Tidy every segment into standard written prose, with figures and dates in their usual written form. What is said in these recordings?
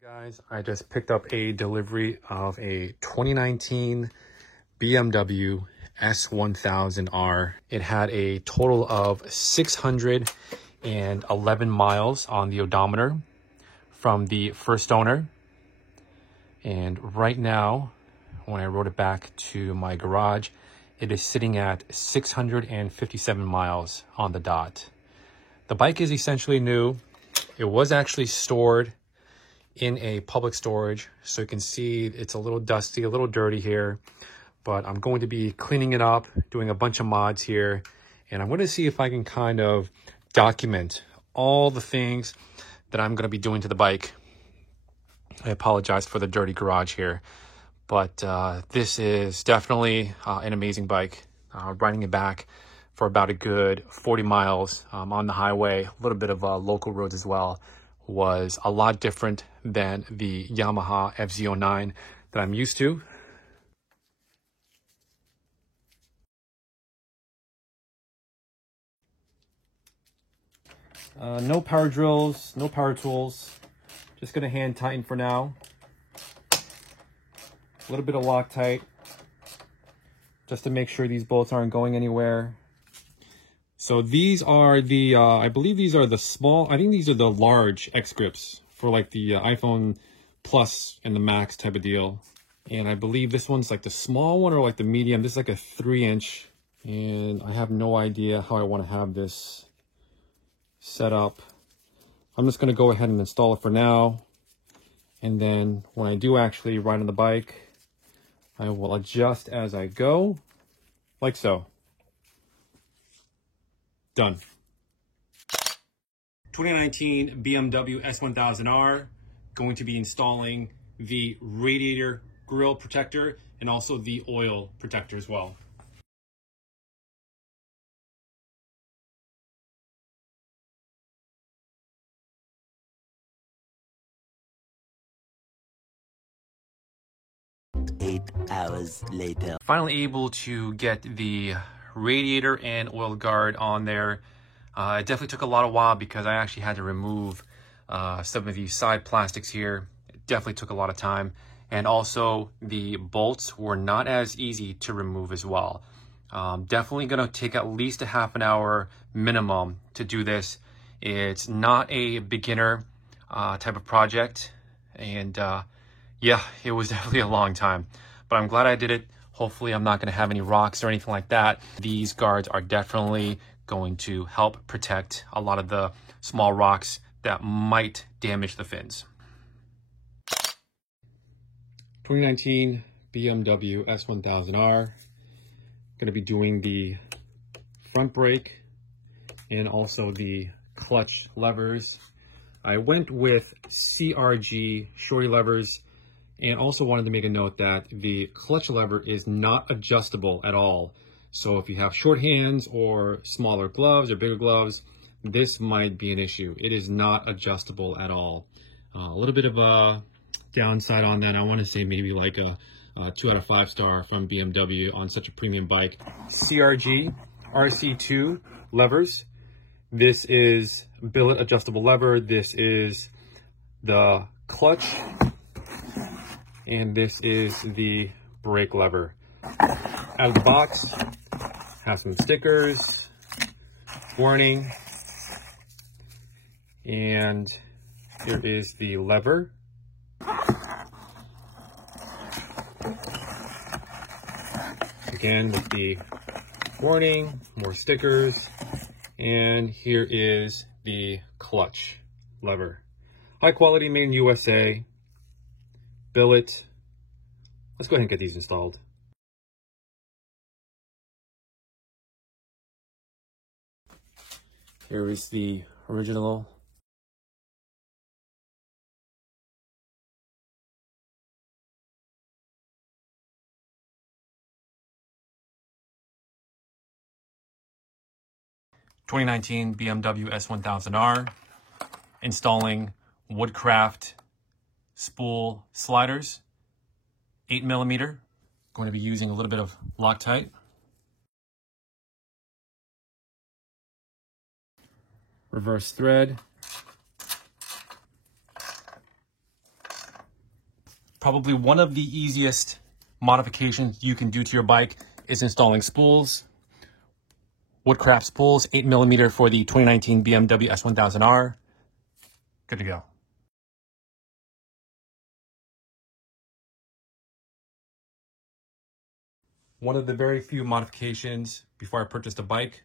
Guys, I just picked up a delivery of a 2019 BMW S1000R. It had a total of 611 miles on the odometer from the first owner. And right now, when I rode it back to my garage, it is sitting at 657 miles on the dot. The bike is essentially new. It was actually stored in a public storage, so you can see it's a little dusty, a little dirty here, but I'm going to be cleaning it up, doing a bunch of mods here, and I'm going to see if I can kind of document all the things that I'm going to be doing to the bike. I apologize for the dirty garage here, but this is definitely an amazing bike. Riding it back for about a good 40 miles on the highway, a little bit of local roads as well, was a lot different than the Yamaha FZ09 that I'm used to. No power drills, no power tools. Just gonna hand tighten for now. A little bit of Loctite, just to make sure these bolts aren't going anywhere. So these are the, I believe these are the small, I think these are the large X grips for like the iPhone Plus and the Max type of deal. And I believe this one's like the small one or like the medium. This is like a 3-inch. And I have no idea how I want to have this set up. I'm just going to go ahead and install it for now. And then when I do actually ride on the bike, I will adjust as I go, like so. Done. 2019 BMW S1000R, going to be installing the radiator grille protector and also the oil protector as well. Eight hours later. Finally able to get the radiator and oil guard on there. It definitely took a lot of while because I actually had to remove some of these side plastics here. It definitely took a lot of time. And also the bolts were not as easy to remove as well. Definitely gonna take at least a half an hour minimum to do this. It's not a beginner type of project. And yeah, it was definitely a long time, but I'm glad I did it. Hopefully I'm not gonna have any rocks or anything like that. These guards are definitely going to help protect a lot of the small rocks that might damage the fins. 2019 BMW S1000R. Gonna be doing the front brake and also the clutch levers. I went with CRG shorty levers, and also wanted to make a note that the clutch lever is not adjustable at all. So if you have short hands or smaller gloves or bigger gloves, this might be an issue. It is not adjustable at all. A little bit of a downside on that. I want to say maybe like a 2 out of 5 star from BMW on such a premium bike. CRG RC2 levers. This is billet adjustable lever. This is the clutch. And this is the brake lever. Out of the box, have some stickers, warning, and here is the lever. Again, with the warning, more stickers, and here is the clutch lever. High quality, made in USA. Billet. Let's go ahead and get these installed. Here is the original. '19 BMW S1000R. Installing Woodcraft spool sliders, 8mm. Going to be using a little bit of Loctite. Reverse thread. Probably one of the easiest modifications you can do to your bike is installing spools. Woodcraft spools, 8mm for the 2019 BMW S1000R. Good to go. One of the very few modifications before I purchased a bike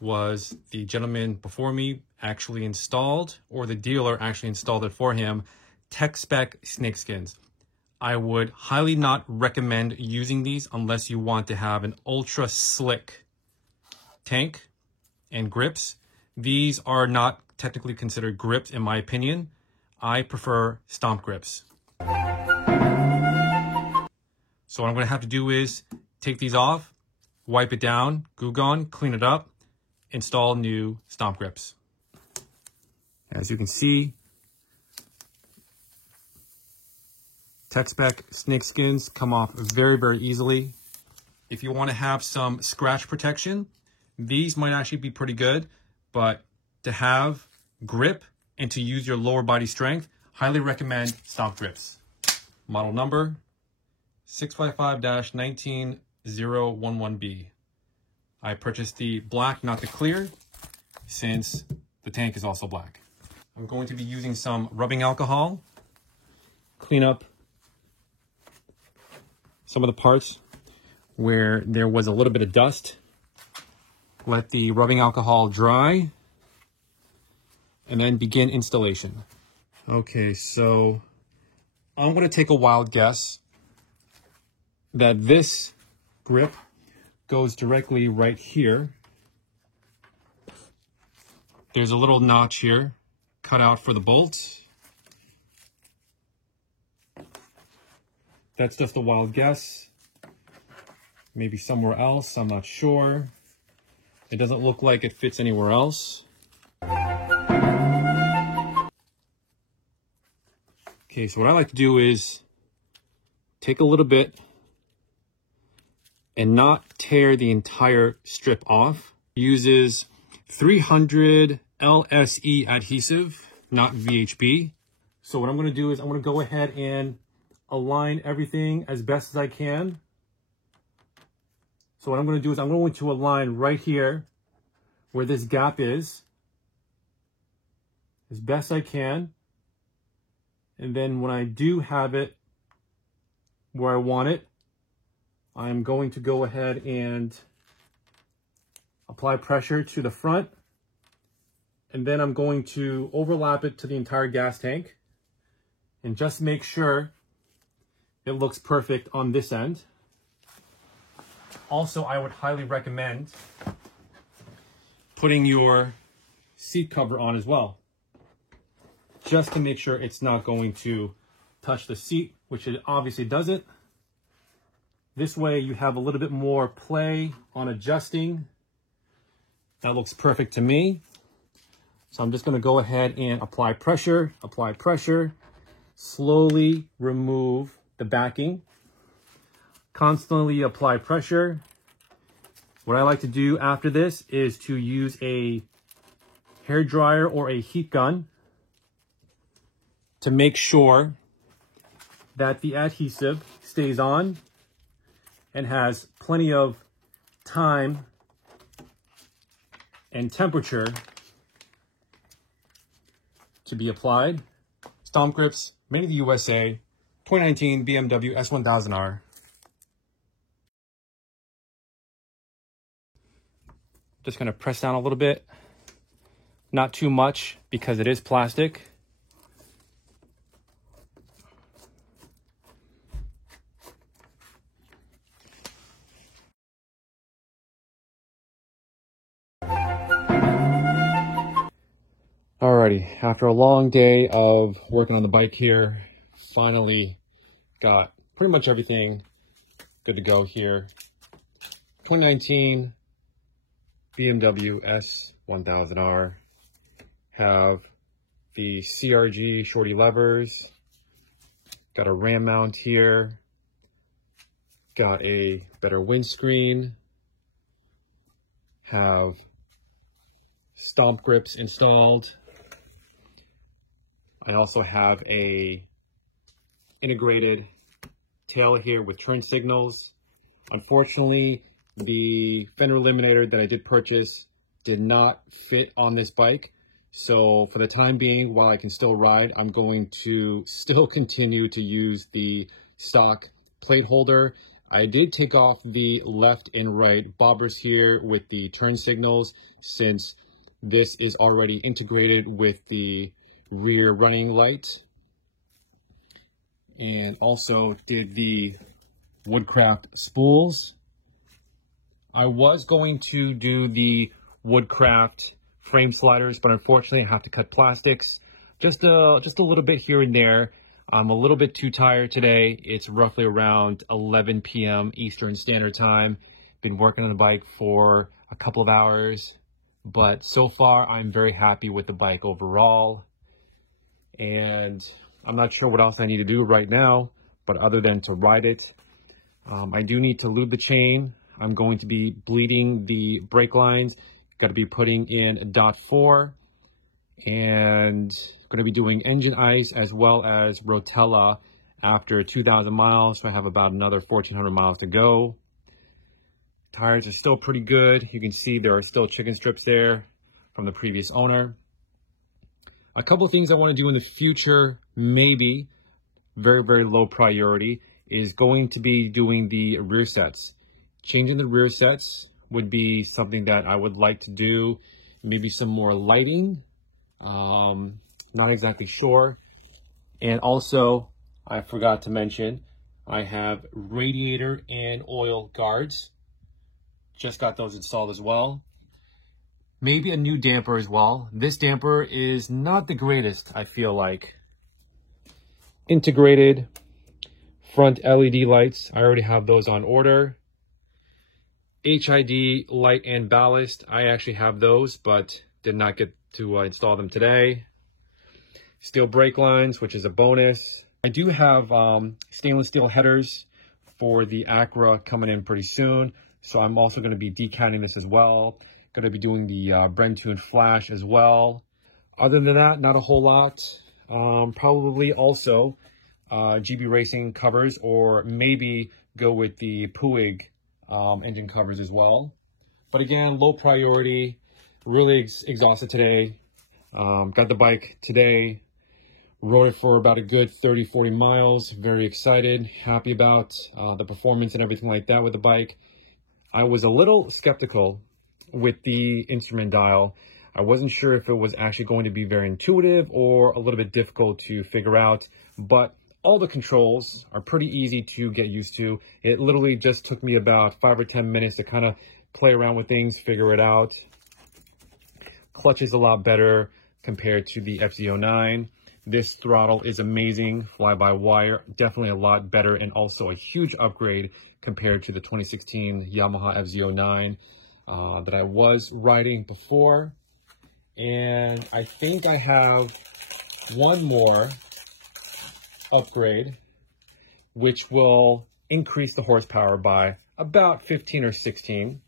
was the gentleman before me actually installed, or the dealer actually installed it for him, Tech Spec snakeskins. I would highly not recommend using these unless you want to have an ultra slick tank and grips. These are not technically considered grips in my opinion. I prefer stomp grips. So what I'm going to have to do is take these off, wipe it down, Goo Gone, clean it up, install new stomp grips. As you can see, Tech Spec snakeskins come off very, very easily. If you want to have some scratch protection, these might actually be pretty good, but to have grip and to use your lower body strength, highly recommend stomp grips. Model number 655-19011B. I purchased the black, not the clear, since the tank is also black. I'm going to be using some rubbing alcohol, clean up some of the parts where there was a little bit of dust. Let the rubbing alcohol dry and then begin installation. Okay, so I'm going to take a wild guess that this grip goes directly right here. There's a little notch here cut out for the bolts. That's just a wild guess. Maybe somewhere else, I'm not sure. It doesn't look like it fits anywhere else. Okay, so what I like to do is take a little bit and not tear the entire strip off. Uses 300 LSE adhesive, not VHB. So what I'm going to do is I'm going to go ahead and align everything as best as I can. So what I'm going to do is I'm going to align right here where this gap is as best I can. And then when I do have it where I want it, I'm going to go ahead and apply pressure to the front. And then I'm going to overlap it to the entire gas tank and just make sure it looks perfect on this end. Also, I would highly recommend putting your seat cover on as well, just to make sure it's not going to touch the seat, which it obviously doesn't. This way you have a little bit more play on adjusting. That looks perfect to me. So I'm just going to go ahead and apply pressure, slowly remove the backing, constantly apply pressure. What I like to do after this is to use a hair dryer or a heat gun to make sure that the adhesive stays on and has plenty of time and temperature to be applied. Stomp grips, made in the USA, 2019 BMW S1000R. Just gonna press down a little bit, not too much because it is plastic. Alrighty, after a long day of working on the bike here, finally got pretty much everything good to go here. 2019 BMW S1000R, have the CRG shorty levers, got a ram mount here, got a better windscreen, have stomp grips installed. I also have a integrated tail here with turn signals. Unfortunately, the fender eliminator that I did purchase did not fit on this bike. So for the time being, while I can still ride, I'm going to still continue to use the stock plate holder. I did take off the left and right bobbers here with the turn signals, since this is already integrated with the rear running light. And also did the Woodcraft spools. I was going to do the Woodcraft frame sliders, but unfortunately I have to cut plastics just a little bit here and there. I'm a little bit too tired today. It's roughly around 11 p.m. Eastern Standard Time. Been working on the bike for a couple of hours, but so far I'm very happy with the bike overall. And I'm not sure what else I need to do right now, but other than to ride it. I do need to lube the chain. I'm going to be bleeding the brake lines. Got to be putting in .4, and going to be doing engine ice as well as Rotella after 2,000 miles. So I have about another 1,400 miles to go. Tires are still pretty good. You can see there are still chicken strips there from the previous owner. A couple of things I want to do in the future, maybe very, very low priority, is going to be doing the rear sets. Changing the rear sets would be something that I would like to do. Maybe some more lighting. Not exactly sure. And also, I forgot to mention, I have radiator and oil guards. Just got those installed as well. Maybe a new damper as well. This damper is not the greatest, I feel like. Integrated front LED lights. I already have those on order. HID light and ballast. I actually have those, but did not get to install them today. Steel brake lines, which is a bonus. I do have stainless steel headers for the Acura coming in pretty soon. So I'm also going to be decanting this as well. Going to be doing the Brentune Flash as well. Other than that, not a whole lot. Probably also GB Racing covers, or maybe go with the Puig engine covers as well. But again, low priority. Really exhausted today. Got the bike today. Rode it for about a good 30-40 miles. Very excited. Happy about the performance and everything like that with the bike. I was a little skeptical with the instrument dial. I wasn't sure if it was actually going to be very intuitive or a little bit difficult to figure out, but all the controls are pretty easy to get used to. It literally just took me about 5 or 10 minutes to kind of play around with things, figure it out. Clutch is a lot better compared to the FZ09. This throttle is amazing, fly-by-wire, definitely a lot better, and also a huge upgrade compared to the 2016 Yamaha FZ09 that I was riding before. And I think I have one more upgrade, which will increase the horsepower by about 15 or 16.